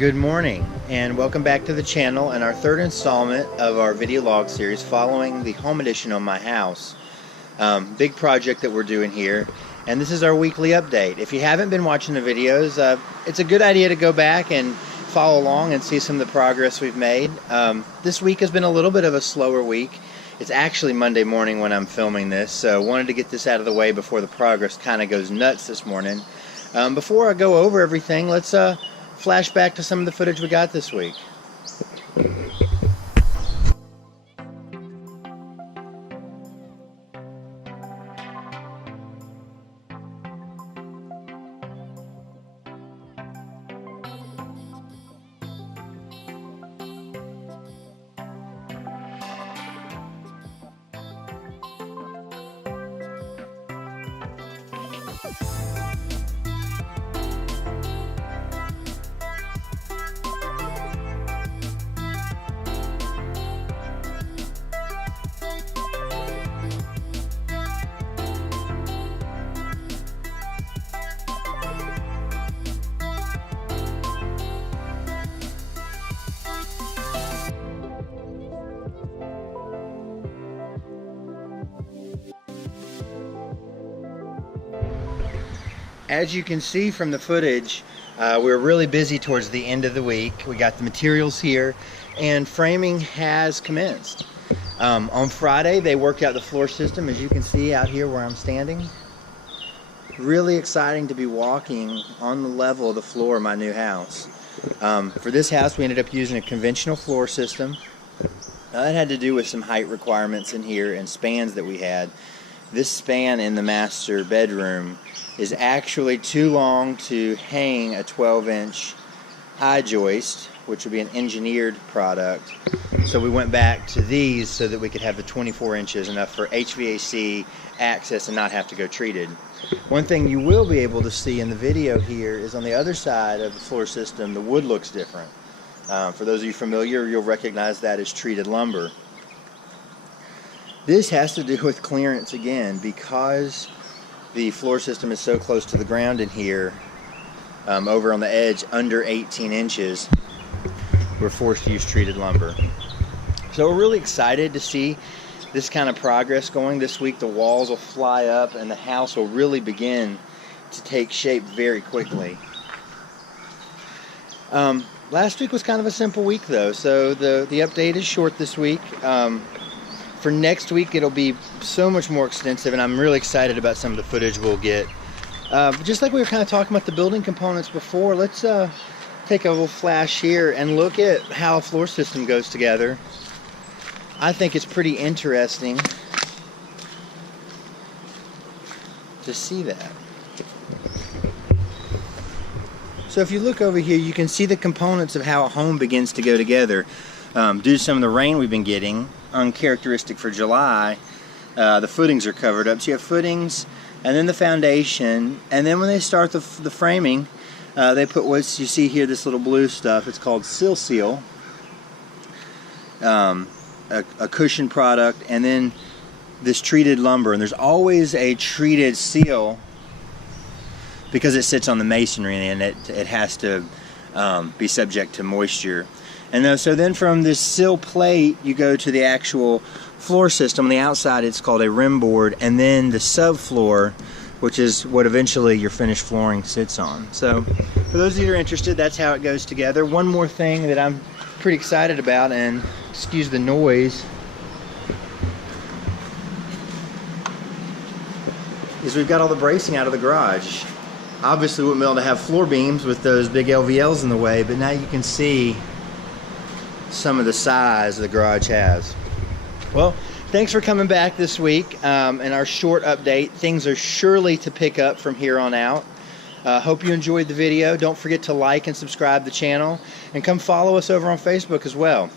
Good morning and welcome back to the channel and our third installment of our video log series following the home addition on my house. Big project that we're doing here, and this is our weekly update. If you haven't been watching the videos, it's a good idea to go back and follow along and see some of the progress we've made. This week has been a little bit of a slower week. It's actually Monday morning when I'm filming this, so wanted to get this out of the way before the progress kind of goes nuts this morning. Before I go over everything, let's flash back to some of the footage we got this week. As you can see from the footage, we're really busy towards the end of the week. We got the materials here and framing has commenced. On Friday they worked out the floor system, as you can see out here where I'm standing. Really exciting to be walking on the level of the floor of my new house. For this house we ended up using a conventional floor system. That had to do with some height requirements in here and spans that we had. This span in the master bedroom is actually too long to hang a 12-inch high joist, which would be an engineered product. So we went back to these so that we could have the 24 inches, enough for HVAC access and not have to go treated. One thing you will be able to see in the video here is on the other side of the floor system, the wood looks different. For those of you familiar, you'll recognize that as treated lumber. This has to do with clearance again, because the floor system is so close to the ground in here, over on the edge under 18 inches, we're forced to use treated lumber. So we're really excited to see this kind of progress going. This week the walls will fly up and the house will really begin to take shape very quickly. Last week was kind of a simple week though, so the update is short this week. For next week it'll be so much more extensive, and I'm really excited about some of the footage we'll get. Just like we were kind of talking about the building components before, let's take a little flash here and look at how a floor system goes together. I think it's pretty interesting to see that. So if you look over here, you can see the components of how a home begins to go together. Due to some of the rain we've been getting, uncharacteristic for July, the footings are covered up. So you have footings and then the foundation, and then when they start the framing, they put what you see here, this little blue stuff. It's called sill seal, a cushion product, and then this treated lumber. And there's always a treated seal because it sits on the masonry and it has to be subject to moisture. And so then from this sill plate you go to the actual floor system. On the outside it's called a rim board, and then the subfloor, which is what eventually your finished flooring sits on. So for those of you that are interested, that's how it goes together. One more thing that I'm pretty excited about, and excuse the noise, is we've got all the bracing out of the garage. Obviously we wouldn't be able to have floor beams with those big LVLs in the way, but now you can see some of the size the garage has. Well, thanks for coming back this week and our short update. Things are surely to pick up from here on out. Hope you enjoyed the video. Don't forget to like and subscribe to the channel, and come follow us over on Facebook as well.